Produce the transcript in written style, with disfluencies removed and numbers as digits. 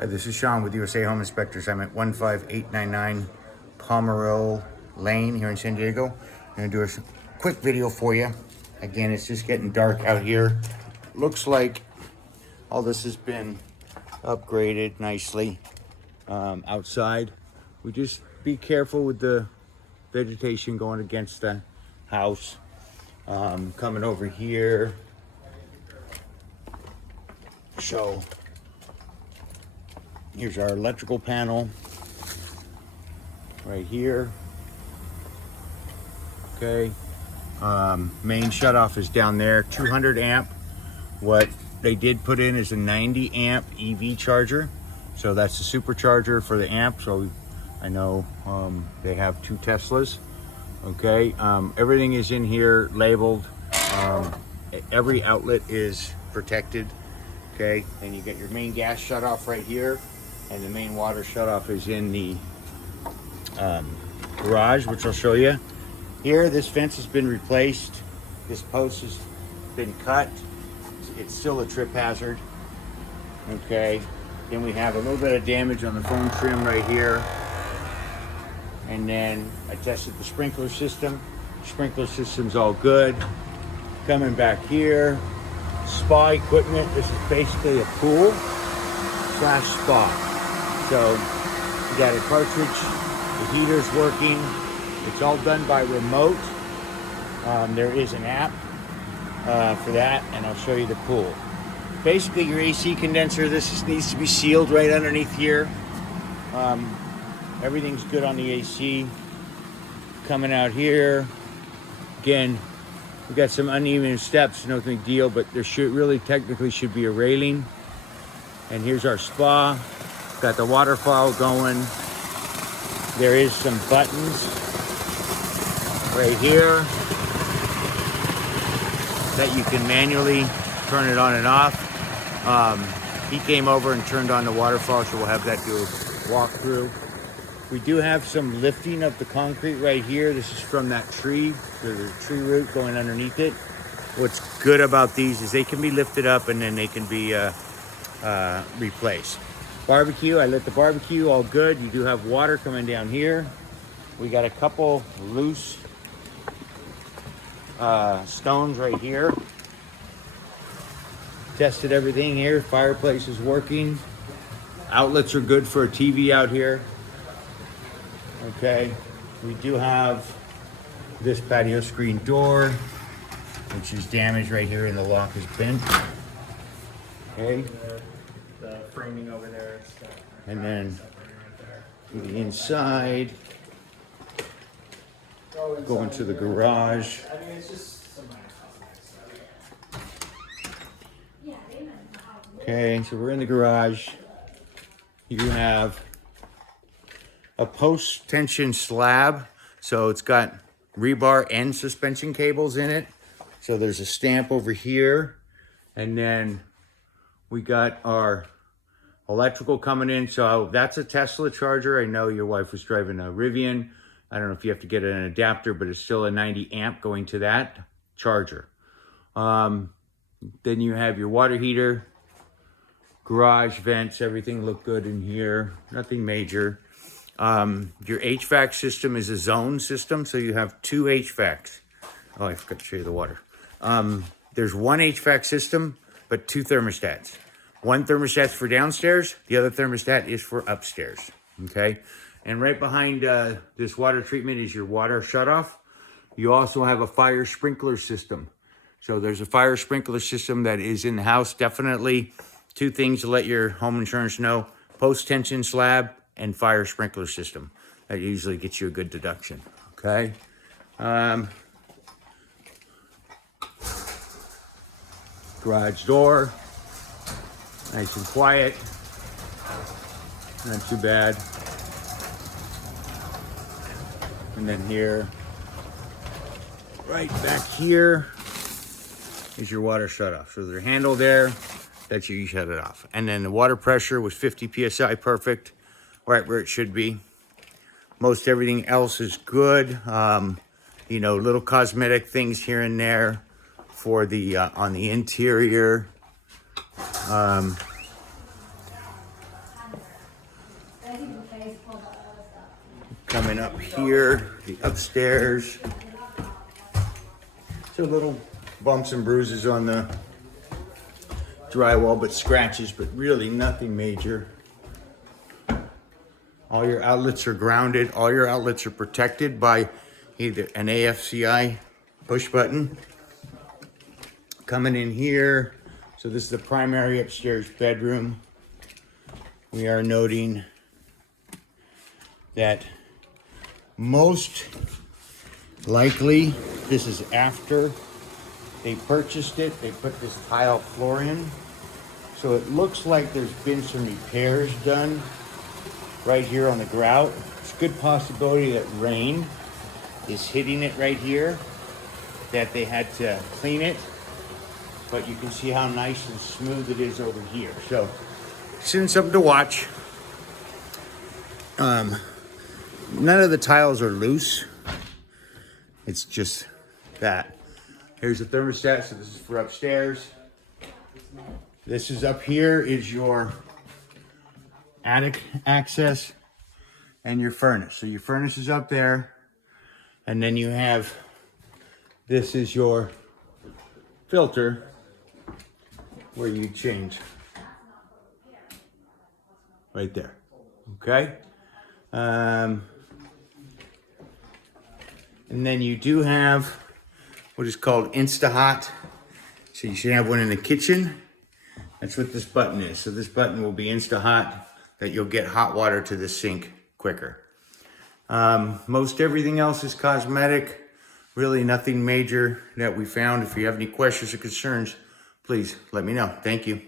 Hi, this is Sean with USA Home Inspectors. I'm at 15899 Pomeroy Lane here in San Diego. I'm going to do a quick video for you. Again, it's just getting dark out here. Looks like all this has been upgraded nicely outside. We just be careful with the vegetation going against the house. Coming over here. So here's our electrical panel right here. Okay. Main shutoff is down there, 200 amp. What they did put in is a 90 amp EV charger. So that's the supercharger for the amp. So I know they have 2 Teslas. Okay. Everything is in here labeled. Every outlet is protected. Okay. And you get your main gas shutoff right here. And the main water shutoff is in the garage, which I'll show you. Here, this fence has been replaced. This post has been cut. It's still a trip hazard. Okay. Then we have a little bit of damage on the foam trim right here. And then I tested the sprinkler system. Sprinkler system's all good. Coming back here, spa equipment. This is basically a pool slash spa. So you got a cartridge, the heater's working. It's all done by remote. There is an app for that, and I'll show you the pool. Basically, your AC condenser, needs to be sealed right underneath here. Everything's good on the AC. Coming out here, again, we got some uneven steps, no big deal, but there technically should be a railing. And here's our spa. Got the waterfall going. There is some buttons right here that you can manually turn it on and off. He came over and turned on the waterfall, so we'll have that do a walkthrough. We do have some lifting of the concrete right here. This is from that tree. There's a tree root going underneath it. What's good about these is they can be lifted up and then they can be replaced. Barbecue, I lit the barbecue, all good. You do have water coming down here. We got a couple loose stones right here. Tested everything here. Fireplace is working. Outlets are good for a TV out here. Okay, we do have this patio screen door, which is damaged right here, and the lock is bent. Okay. The framing over there and stuff. And then the inside, go into the garage. I mean, it's just some minor cosmetic stuff. Okay, so we're in the garage. You have a post tension slab. So it's got rebar and suspension cables in it. So there's a stamp over here. And then we got our electrical coming in. So that's a Tesla charger. I know your wife was driving a Rivian. I don't know if you have to get an adapter, but it's still a 90 amp going to that charger. Then you have your water heater, garage vents, everything looked good in here. Nothing major. Your HVAC system is a zone system. So you have 2 HVACs. Oh, I forgot to show you the water. There's 1 HVAC system, but 2 thermostats. 1 thermostat's for downstairs. The other thermostat is for upstairs. Okay. And right behind this water treatment is your water shutoff. You also have a fire sprinkler system. So there's a fire sprinkler system that is in the house. Definitely 2 things to let your home insurance know: post tension slab and fire sprinkler system. That usually gets you a good deduction. Okay. Garage door, nice and quiet, not too bad. And then here, right back here, is your water shutoff. So there's a handle there that you shut it off. And then the water pressure was 50 PSI, perfect, right where it should be. Most everything else is good. Little cosmetic things here and there for the on the interior. Coming up here, the upstairs. So little bumps and bruises on the drywall, but scratches, but really nothing major. All your outlets are grounded. All your outlets are protected by either an AFCI push button. Coming in here, so this is the primary upstairs bedroom. We are noting that most likely this is after they purchased it. They put this tile floor in. So it looks like there's been some repairs done right here on the grout. It's a good possibility that rain is hitting it right here, that they had to clean it. But you can see how nice and smooth it is over here. So, it's something to watch. None of the tiles are loose. It's just that. Here's the thermostat, so this is for upstairs. This is up here is your attic access and your furnace. So your furnace is up there. And then you have, this is your filter where you change right there. Okay. And then you do have what is called InstaHot. So you should have one in the kitchen. That's what this button is. So this button will be InstaHot, that you'll get hot water to the sink quicker. Most everything else is cosmetic. Really nothing major that we found. If you have any questions or concerns, please let me know. Thank you.